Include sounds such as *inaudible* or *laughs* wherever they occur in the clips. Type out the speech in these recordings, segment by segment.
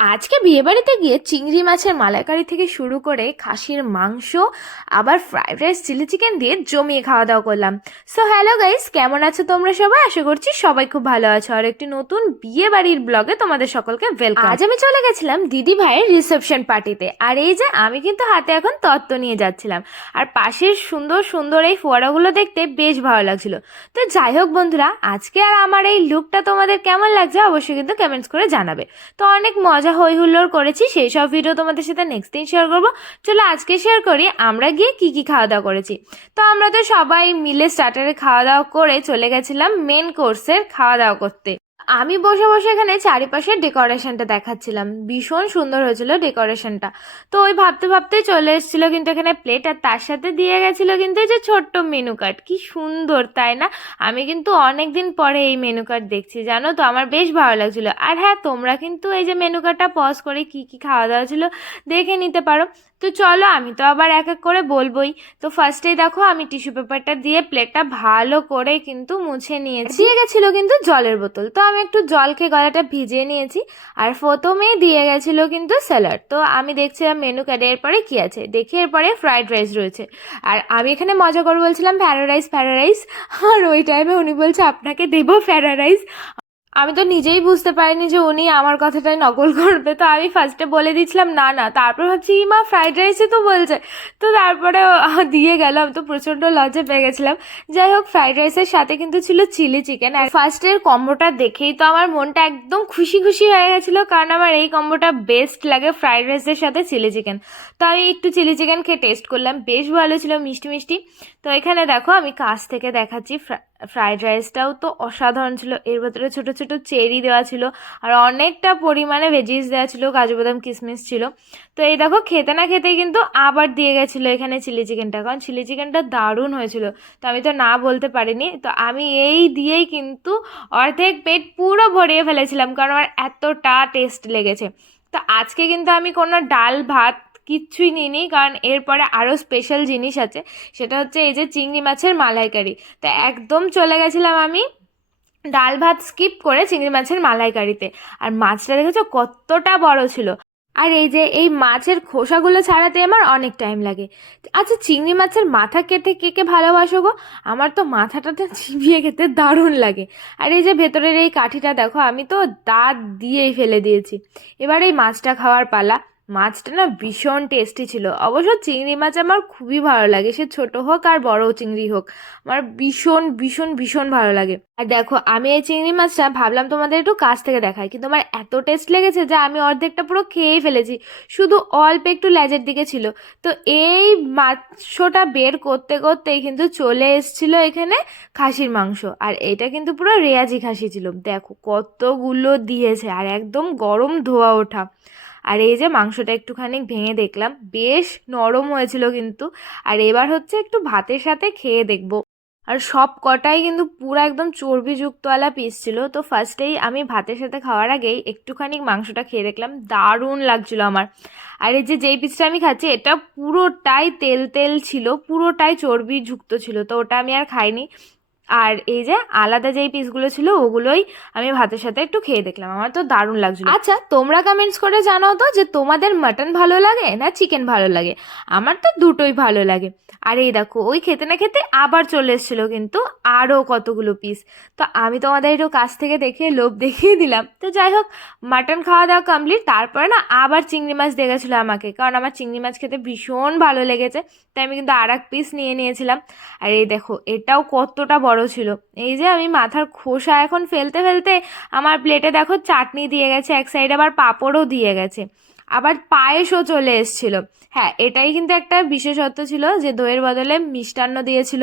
আজকে বিয়েবাড়িতে গিয়ে চিংড়ি মাছের মালাইকারি থেকে শুরু করে খাসির মাংস, আবার ফ্রাইড রাইস, চিলি চিকেন দিয়ে জমিয়ে খাওয়া দাওয়া করলাম। সো হ্যালো গাইস কেমন আছো তোমরা সবাই? আশা করছি সবাই খুব ভালো আছো। আর একটি নতুন বিয়ে বাড়ির ব্লগে তোমাদের সকলকে ওয়েলকাম আজ আমি চলে গেছিলাম দিদি ভাইয়ের রিসেপশন পার্টিতে আর এই যে আমি কিন্তু হাতে এখন তত্ত্ব নিয়ে যাচ্ছিলাম। আর পাশের সুন্দর সুন্দর এই ফোয়ারাগুলো দেখতে বেশ ভালো লাগছিল। তো যাই হোক বন্ধুরা, আজকে আর আমার এই লুকটা তোমাদের কেমন লাগছে অবশ্যই কিন্তু কমেন্টস করে জানাবে। তো অনেক মজা হই হুল্লোড় করেছি, সেই সব ভিডিও তোমাদের সাথে নেক্সট দিন শেয়ার করব। চলো আজকে শেয়ার করি, আমরা গিয়ে কি কি খাওয়া দাওয়া করেছি। তো আমরা তো সবাই মিলে স্টার্টারে খাওয়া দাওয়া করে চলে গেছিলাম মেন কোর্সের খাওয়া দাওয়া করতে। আমি বসে বসে এখানে চারিপাশের ডেকোরেশনটা দেখাচ্ছিলাম। ভীষণ সুন্দর হয়েছিল ডেকোরেশনটা। তো ওই ভাবতে ভাবতে চলে এসেছিল কিন্তু এখানে প্লেট আর তার সাথে দিয়ে গেছিল কিন্তু এই যে ছোট্ট মেনু কার্ড। কি সুন্দর, তাই না? আমি কিন্তু অনেক দিন পরে এই মেনু কার্ড দেখছি, জানো তো? আমার বেশ ভালো লাগছিল। আর হ্যাঁ তোমরা কিন্তু এই যে মেনু কার্ডটা পজ করে কি কি খাওয়া দাওয়া ছিল দেখে নিতে পারো। তো চলো, আমি তো আবার এক এক করে বলবোই। তো ফার্স্টেই দেখো, আমি টিস্যু পেপারটা দিয়ে প্লেটটা ভালো করে কিন্তু মুছে নিয়েছি। গেছিল কিন্তু জলের বোতল। তো আমি একটু জলকে গলাটা ভিজিয়ে নিয়েছি আর প্রথমেই দিয়ে গেছিল কিন্তু স্যালাড। তো আমি দেখছিলাম মেনু কার্ডে এরপরে কী আছে? দেখি এরপরে ফ্রায়েড রাইস রয়েছে। আর আমি এখানে মজা করে বলছিলাম ফ্যারা রাইস ফ্যারা রাইস আর ওই টাইমে উনি বলছে, আপনাকে দেবো ফ্যারা রাইস আমি তো নিজেই বুঝতে পারিনি যে উনি আমার কথাটাই নকল করবে। তো আমি ফার্স্টে বলে দিয়েছিলাম না না। তারপর ভাবছি "ই মা ফ্রাইড রাইসই তো বলছে। তো তারপরে *laughs* দিয়ে দিয়ে আমি তো প্রচণ্ড লজ্জা পেয়ে গেছিলাম। যাই হোক ফ্রাইড রাইসের সাথে কিন্তু ছিল চিলি চিকেন আর ফার্স্টের কম্বোটা দেখেই তো আমার মনটা একদম খুশি খুশি হয়ে গেছিল, কারণ আমার এই কম্বোটা বেস্ট লাগে ফ্রাইড রাইসের সাথে চিলি চিকেন তো আমি একটু চিলি চিকেন খেয়ে টেস্ট করলাম। বেশ ভালো ছিল, মিষ্টি মিষ্টি। তো এখানে দেখো, আমি কাছ থেকে দেখাচ্ছি ফ্রাইড রাইসটাও তো অসাধারণ ছিল। এর ভেতরে ছোট ছোট চেরি দেওয়া ছিল আর অনেকটা পরিমাণে ভেজিস দেওয়া ছিল, কাজু বাদাম কিশমিশ ছিল। তো এই দেখো, খেতে না খেতেই কিন্তু আবার দিয়ে গেছিল এখানে চিলি চিকেনটা কারণ চিলি চিকেনটা দারুণ হয়েছিল। তো আমি তো না বলতে পারিনি, তো আমি এই দিয়েই কিন্তু অর্ধেক পেট পুরো ভরিয়ে ফেলেছিলাম, কারণ আমার এতটা টেস্ট লেগেছে। তো আজকে কিন্তু আমি কোনো ডাল, ভাত কিচ্ছুই নিইনি, কারণ এরপরে আরও স্পেশাল জিনিস আছে, সেটা হচ্ছে এই যে চিংড়ি মাছের মালাইকারি। তো একদম চলে গেছিলাম আমি ডাল ভাত স্কিপ করে চিংড়ি মাছের মালাইকারিতে। আর মাছটা দেখেছ কতটা বড় ছিল? আর এই যে, এই মাছের খোসাগুলো ছাড়াতে আমার অনেক টাইম লাগে। আচ্ছা চিংড়ি মাছের মাথা কেটে কে কে ভালোবাসো গো? আমার তো মাথাটাতে চিবিয়ে খেতে দারুণ লাগে। আর এই যে ভেতরের এই কাঠিটা দেখো, আমি তো দাঁত দিয়েই ফেলে দিয়েছি। এবার এই মাছটা খাওয়ার পালা। মাছটা না ভীষণ টেস্টি ছিল। অবশ্য চিংড়ি মাছ আমার খুবই ভালো লাগে। সে ছোট হোক আর বড় চিংড়ি হোক, আমার ভীষণ ভীষণ ভীষণ ভালো লাগে। আর দেখো, আমি এই চিংড়ি মাছটা ভাবলাম তোমাদের একটু কাছ থেকে দেখাই, কিন্তু আমার এত টেস্ট লেগেছে যে আমি অর্ধেকটা পুরো খেয়েই ফেলেছি। শুধু অল্প একটু লেজের দিকে ছিল। তো এই মাংসটা বের করতে করতেই কিন্তু চলে এসছিল এখানে খাসির মাংস। আর এটা কিন্তু পুরো রেয়াজি খাসি ছিল। দেখো, কতগুলো দিয়েছে। আর একদম গরম ধোয়া ওঠা। আর এই যে মাংসটা একটুখানি ভেঙে দেখলাম, বেশ নরম হয়েছিল কিন্তু। আর এবার হচ্ছে একটু ভাতের সাথে খেয়ে দেখব। আর সব কটাই কিন্তু পুরো একদম চর্বিযুক্তওয়ালা পিস ছিল। তো ফার্স্টেই আমি ভাতের সাথে খাওয়ার আগেই একটুখানি মাংসটা খেয়ে দেখলাম। দারুণ লাগছিল আমার। আর এই যে যেই পিসটা আমি খাচ্ছি, এটা পুরোটাই তেল তেল ছিল, পুরোটাই চর্বিযুক্ত ছিল। তো ওটা আমি আর খাইনি। আর এই যে আলাদা যেই পিসগুলো ছিল, ওগুলোই আমি ভাতের সাথে একটু খেয়ে দেখলাম। আমার তো দারুণ লাগছিল। আচ্ছা তোমরা কমেন্টস করে জানাও তো যে তোমাদের মাটন ভালো লাগে না চিকেন ভালো লাগে? আমার তো দুটোই ভালো লাগে। আর এই দেখো, ওই খেতে না খেতে আবার চলে এসেছিল কিন্তু আরও কতগুলো পিস তো আমি তোমাদের একটু কাছ থেকে দেখে, লোভ দেখিয়ে দিলাম। তো যাই হোক মাটন খাওয়া দাওয়া কমপ্লিট তারপরে না আবার চিংড়ি মাছ দেখেছিলো আমাকে, কারণ আমার চিংড়ি মাছ খেতে ভীষণ ভালো লেগেছে। তাই আমি কিন্তু আর এক পিস নিয়ে নিয়েছিলাম। আর এই দেখো, এটাও কতটা বড় ছিল। এই যে আমি মাথার খোসা এখন ফেলতে ফেলতে আমার প্লেটে দেখো চাটনি দিয়ে গেছে, এক সাইডে আবার পাঁপড়ও দিয়ে গেছে। আবার পায়েসও চলে এসছিল। হ্যাঁ এটাই কিন্তু একটা বিশেষত্ব ছিল যে দইয়ের বদলে মিষ্টান্ন দিয়েছিল।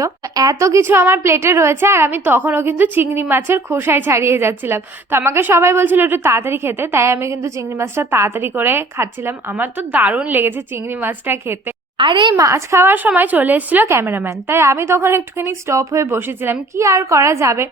এত কিছু আমার প্লেটে রয়েছে আর আমি তখনও কিন্তু চিংড়ি মাছের খোসায় ছাড়িয়ে যাচ্ছিলাম। তো আমাকে সবাই বলছিল একটু তাড়াতাড়ি খেতে, তাই আমি কিন্তু চিংড়ি মাছটা তাড়াতাড়ি করে খাচ্ছিলাম। আমার তো দারুণ লেগেছে চিংড়ি মাছটা খেতে। আর এই মাছ খাওয়ার সময় চলে এসেছিল ক্যামেরাম্যান, তাই আমি তখন একটুখানি স্টপ হয়ে বসেছিলাম, কি আর করা যাবে?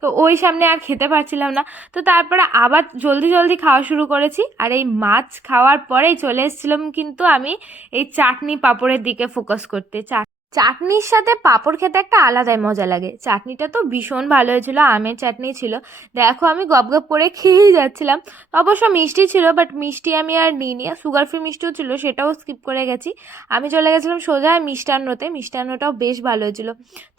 তো ওই সামনে আর খেতে পারছিলাম না। তো তারপরে আবার জলদি জলদি খাওয়া শুরু করেছি, আর এই মাছ খাওয়ার পরেই চলে এসেছিলাম কিন্তু আমি এই চাটনি পাঁপড়ের দিকে ফোকাস করতে চাট চাটনির সাথে পাঁপড় খেতে একটা আলাদাই মজা লাগে। চাটনিটা তো ভীষণ ভালো হয়েছিল, আমের চাটনি ছিল। দেখো আমি গপ গপ করে খেয়েই যাচ্ছিলাম। অবশ্য মিষ্টি ছিল বাট মিষ্টি আমি আর নিইনি। সুগার ফ্রি মিষ্টিও ছিল, সেটাও স্কিপ করে গেছি। আমি চলে গেছিলাম সোজা মিষ্টান্নতে। মিষ্টান্নটাও বেশ ভালো হয়েছিল।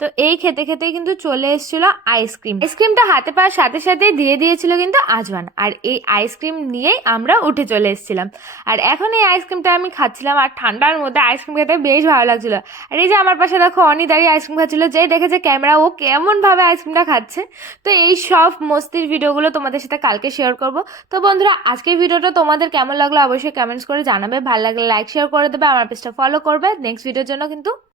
তো এই খেতে খেতেই কিন্তু চলে এসেছিল আইসক্রিম আইসক্রিমটা হাতে পাওয়ার সাথে সাথেই দিয়ে দিয়েছিল কিন্তু আজওয়ান। আর এই আইসক্রিম নিয়েই আমরা উঠে চলে এসেছিলাম। আর এখন এই আইসক্রিমটা আমি খাচ্ছিলাম, আর ঠান্ডার মধ্যে আইসক্রিম খেতে বেশ ভালো লাগছিল। আর এই যে আমার পাশে দেখো অনি দাঁড়িয়ে আইসক্রিম খাচ্ছিল যেই দেখেছে ক্যামেরা, ও কেমনভাবে আইসক্রিমটা খাচ্ছে। তো এই সব মস্তির ভিডিওগুলো তোমাদের সাথে কালকে শেয়ার করব। তো বন্ধুরা, আজকের ভিডিওটা তোমাদের কেমন লাগল অবশ্যই কমেন্টস করে জানাবে। ভালো লাগলে লাইক শেয়ার করে দেবে। আমার পেজটা ফলো করবে। নেক্সট ভিডিওর জন্য কিন্তু